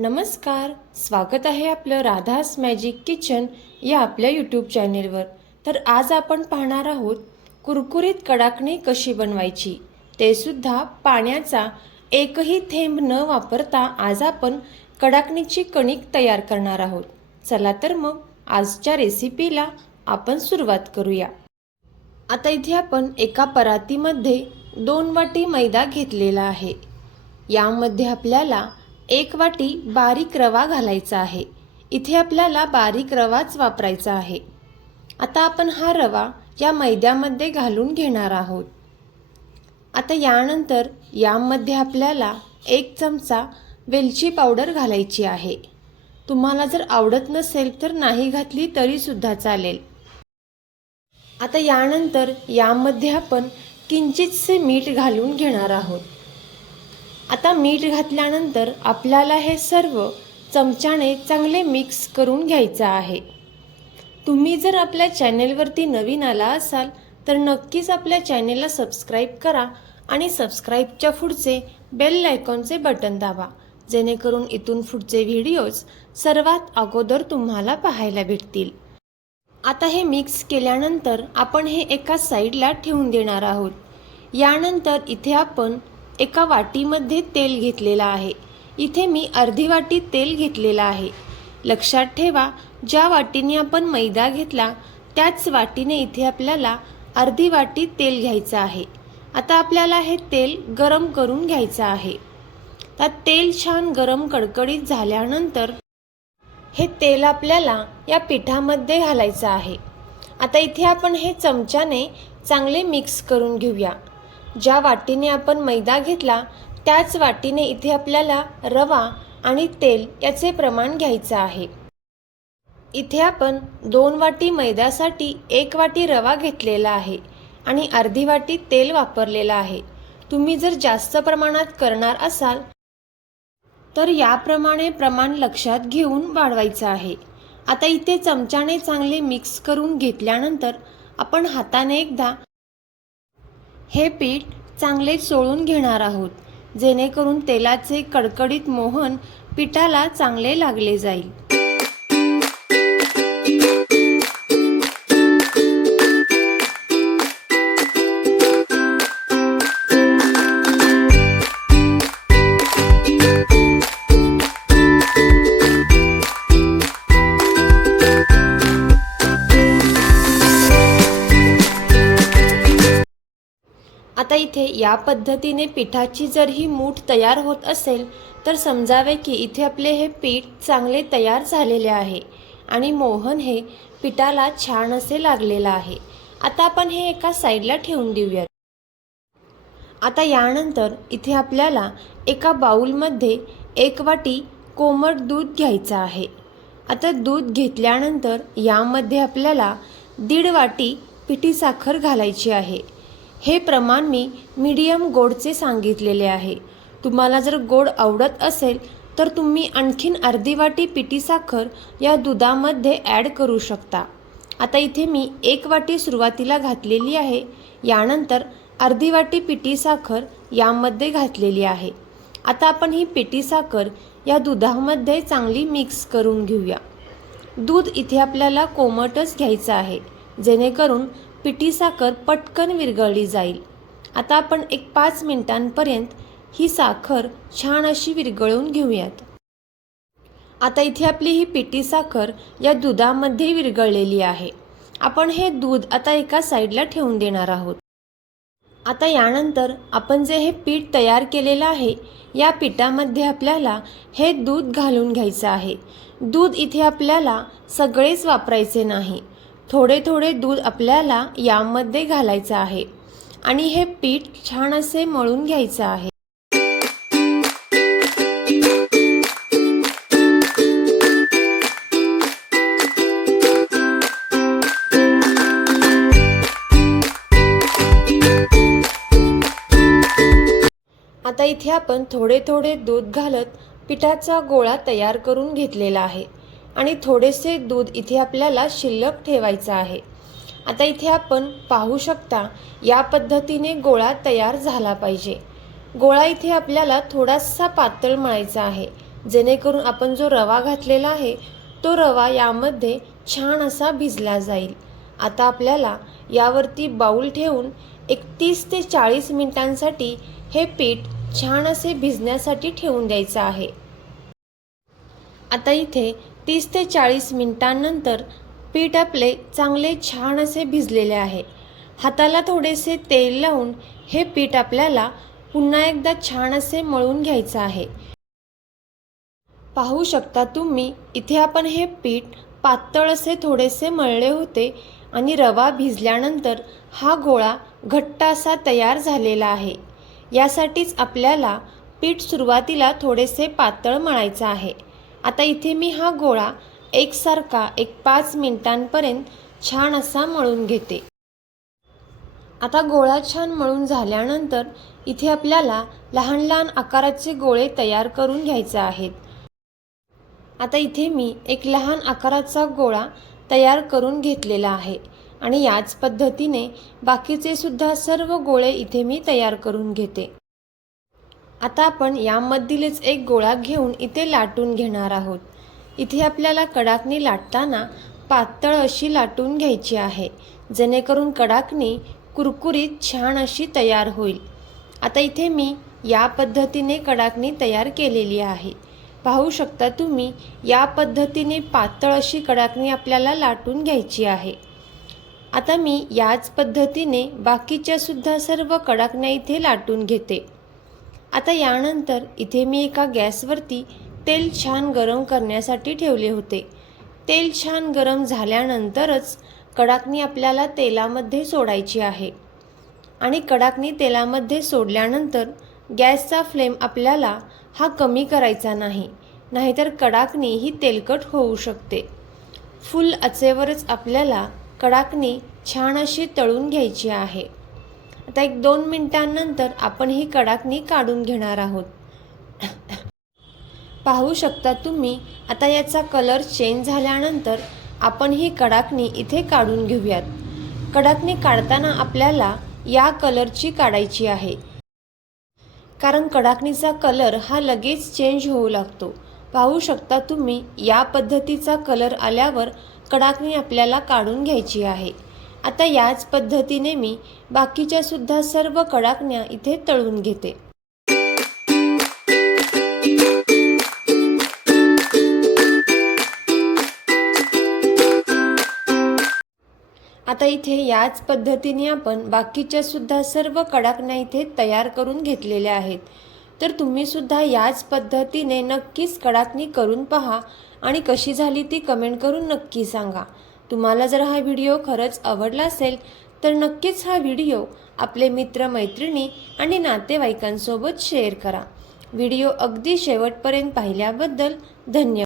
नमस्कार स्वागत आहे आपलं राधास मॅजिक किचन या आपल्या यूट्यूब चॅनेलवर तर आज आपण पाहणार आहोत कुरकुरीत कडाकणी कशी बनवायची? ते सुद्धा पाण्याचा एकही थेंब न वापरता आज आपण कडाकणीची कणिक तयार करणार आहोत. चला तर मग आजच्या रेसिपीला आपण सुरुवात करूया. आता इथे आपण एका परातीमध्ये दोन वाटी मैदा घेतलेला आहे. यामध्ये आपल्याला एक वाटी बारीक रवा घालायचा आहे. इथे आपल्याला बारीक रवाच वापरायचा आहे. आता आपण हा रवा या मैद्यामध्ये घालून घेणार आहोत. आता यानंतर यामध्ये आपल्याला एक चमचा वेलची पावडर घालायची आहे. तुम्हाला जर आवडत नसेल तर नाही घातली तरीसुद्धा चालेल. आता यानंतर यामध्ये आपण किंचितसे मीठ घालून घेणार आहोत. आता मीठ घातल्यानंतर आपल्याला हे सर्व चमच्याने चांगले मिक्स करून घ्यायचं आहे. तुम्ही जर आपल्या चॅनेलवरती नवीन आला असाल तर नक्कीच आपल्या चॅनेलला सबस्क्राईब करा आणि सबस्क्राईबच्या पुढचे बेल आयकॉनचे बटन दाबा जेणेकरून इथून पुढचे व्हिडिओज सर्वात अगोदर तुम्हाला पाहायला भेटतील. आता हे मिक्स केल्यानंतर आपण हे एका साईडला ठेवून देणार आहोत. यानंतर इथे आपण एका वाटीमध्ये तेल घेतलेलं आहे. इथे मी अर्धी वाटी तेल घेतलेलं आहे. लक्षात ठेवा ज्या वाटीने आपण मैदा घेतला त्याच वाटीने इथे आपल्याला अर्धी वाटी तेल घ्यायचं आहे. आता आपल्याला हे तेल गरम करून घ्यायचं आहे. तर तेल छान गरम कडकडीत झाल्यानंतर हे तेल आपल्याला या पिठामध्ये घालायचं आहे. आता इथे आपण हे चमच्याने चांगले मिक्स करून घेऊया. ज्या वाटीने आपण मैदा घेतला त्याच वाटीने इथे आपल्याला रवा आणि तेल याचे प्रमाण घ्यायचं आहे. इथे आपण दोन वाटी मैद्यासाठी एक वाटी रवा घेतलेला आहे आणि अर्धी वाटी तेल वापरलेलं आहे. तुम्ही जर जास्त प्रमाणात करणार असाल तर याप्रमाणे प्रमाण लक्षात घेऊन वाढवायचं आहे. आता इथे चमच्याने चांगले मिक्स करून घेतल्यानंतर आपण हाताने एकदा हे पीठ चांगले चोळून घेणार आहोत जेणेकरून तेलाचे कडकडीत मोहन पिठाला चांगले लागले जाईल. इथे या पद्धतीने पिठाची जर ही मूठ तयार होत असेल तर समजावे की इथे आपले हे पीठ चांगले तयार झालेले आहे आणि मोहन हे पिठाला छान असे लागलेलं आहे. आता आपण हे एका साईडला ठेवून देऊयात. आता यानंतर इथे आपल्याला एका बाऊलमध्ये एक वाटी कोमट दूध घ्यायचं आहे. आता दूध घेतल्यानंतर यामध्ये आपल्याला दीड वाटी पिठी साखर घालायची आहे. हे प्रमाण मी मीडियम गोडचे सांगितलेले आहे. तुम्हाला जर गोड आवडत असेल तर तुम्ही आणखीन अर्धी वाटी पिठी साखर या दुधामध्ये ॲड करू शकता. आता इथे मी एक वाटी सुरुवातीला घातलेली आहे. यानंतर अर्धी वाटी पिठी साखर यामध्ये घातलेली आहे. आता आपण ही पिठी साखर या दुधामध्ये चांगली मिक्स करून घेऊया. दूध इथे आपल्याला कोमटच घ्यायचं आहे. जेणेकरून पिठी साखर पटकन विरघळली जाईल. आता आपण एक पाच मिनिटांपर्यंत ही साखर छान अशी विरघळवून घेऊयात. आता इथे आपली ही पिठी साखर या दुधामध्ये विरघळलेली आहे. आपण हे दूध आता एका साईडला ठेवून देणार आहोत. आता यानंतर आपण जे हे पीठ तयार केलेलं आहे या पिठामध्ये आपल्याला हे दूध घालून घ्यायचं आहे. दूध इथे आपल्याला सगळेच वापरायचे नाही. थोडे थोडे दूध आपल्याला यामध्ये घालायचं आहे. आणि हे पीठ छान असे मळून घ्यायचं आहे. आता इथे आपण थोडे थोडे दूध घालत पिठाचा गोळा तयार करून घेतलेला आहे. आणि थोडेसे दूध इथे आपल्याला शिल्लक ठेवायचं आहे. आता इथे आपण पाहू शकता या पद्धतीने गोळा तयार झाला पाहिजे. गोळा इथे आपल्याला थोडासा पातळ मळायचा आहे. जेणेकरून आपण जो रवा घातलेला आहे तो रवा यामध्ये छान असा भिजला जाईल. आता आपल्याला यावरती बाऊल ठेवून एक तीस ते चाळीस मिनिटांसाठी हे पीठ छान असे भिजण्यासाठी ठेवून द्यायचं आहे. आता इथे तीस ते चाळीस मिनिटांनंतर पीठ आपले चांगले छान असे भिजलेले आहे. हाताला थोडेसे तेल लावून हे पीठ आपल्याला पुन्हा एकदा छान असे मळून घ्यायचं आहे. पाहू शकता तुम्ही इथे आपण हे पीठ पातळ असे थोडेसे मळले होते आणि रवा भिजल्यानंतर हा गोळा घट्ट असा तयार झालेला आहे. यासाठीच आपल्याला पीठ सुरुवातीला थोडेसे पातळ मळायचं आहे. आता इथे मी हा गोळा एकसारखा एक पाच मिनिटांपर्यंत छान असा मळून घेते. आता गोळा छान मळून झाल्यानंतर इथे आपल्याला लहान लहान आकाराचे गोळे तयार करून घ्यायचे आहेत. आता इथे मी एक लहान आकाराचा गोळा तयार करून घेतलेला आहे आणि याच पद्धतीने बाकीचे सुद्धा सर्व गोळे इथे मी तयार करून घेते. आता आपण यामधीलच एक गोळा घेऊन इथे लाटून घेणार आहोत. इथे आपल्याला कडाकणी लाटताना पातळ अशी लाटून घ्यायची आहे जेणेकरून कडाकणी कुरकुरीत छान अशी तयार होईल. आता इथे मी या पद्धतीने कडाकणी तयार केलेली आहे. पाहू शकता तुम्ही या पद्धतीने पातळ अशी कडाकणी आपल्याला लाटून घ्यायची आहे. आता मी याच पद्धतीने बाकीच्या सुद्धा सर्व कडाकण्या इथे लाटून घेते. आता यानंतर इथे मी एका गॅसवरती तेल छान गरम करण्यासाठी ठेवले होते. तेल छान गरम झाल्यानंतरच कडाकणी आपल्याला तेलामध्ये सोडायची आहे. आणि कडाकणी तेलामध्ये सोडल्यानंतर गॅसचा फ्लेम आपल्याला हा कमी करायचा नाही नाहीतर कडाकणी ही तेलकट होऊ शकते. फुल अचेवरच आपल्याला कडाकणी छान अशी तळून घ्यायची आहे. आता एक दोन मिनिटांनंतर आपण ही कडाकणी काढून घेणार आहोत. पाहू शकता तुम्ही आता याचा कलर चेंज झाल्यानंतर आपण ही कडाकणी इथे काढून घेऊयात. कडाकणी काढताना आपल्याला या कलरची काढायची आहे. कारण कडाकणीचा कलर हा लगेच चेंज होऊ लागतो. पाहू शकता तुम्ही या पद्धतीचा कलर आल्यावर कडाकणी आपल्याला काढून घ्यायची आहे. आता याच पद्धतीने मी बाकीच्या सुद्धा सर्व कडाकण्या इथे तळून घेते. आता इथे याच पद्धतीने आपण बाकीच्या सुद्धा सर्व कडाकण्या इथे तयार करून घेतलेल्या आहेत. तर तुम्ही सुद्धा याच पद्धतीने नक्कीच कडाकणी करून पहा आणि कशी झाली ती कमेंट करून नक्की सांगा. तुम्हाला जर हा व्हिडिओ खरंच आवडला असेल तर नक्कीच हा व्हिडिओ आपले मित्र मैत्रिणी आणि नातेवाईकांसोबत शेअर करा. व्हिडिओ अगदी शेवटपर्यंत पाहिल्याबद्दल धन्यवाद.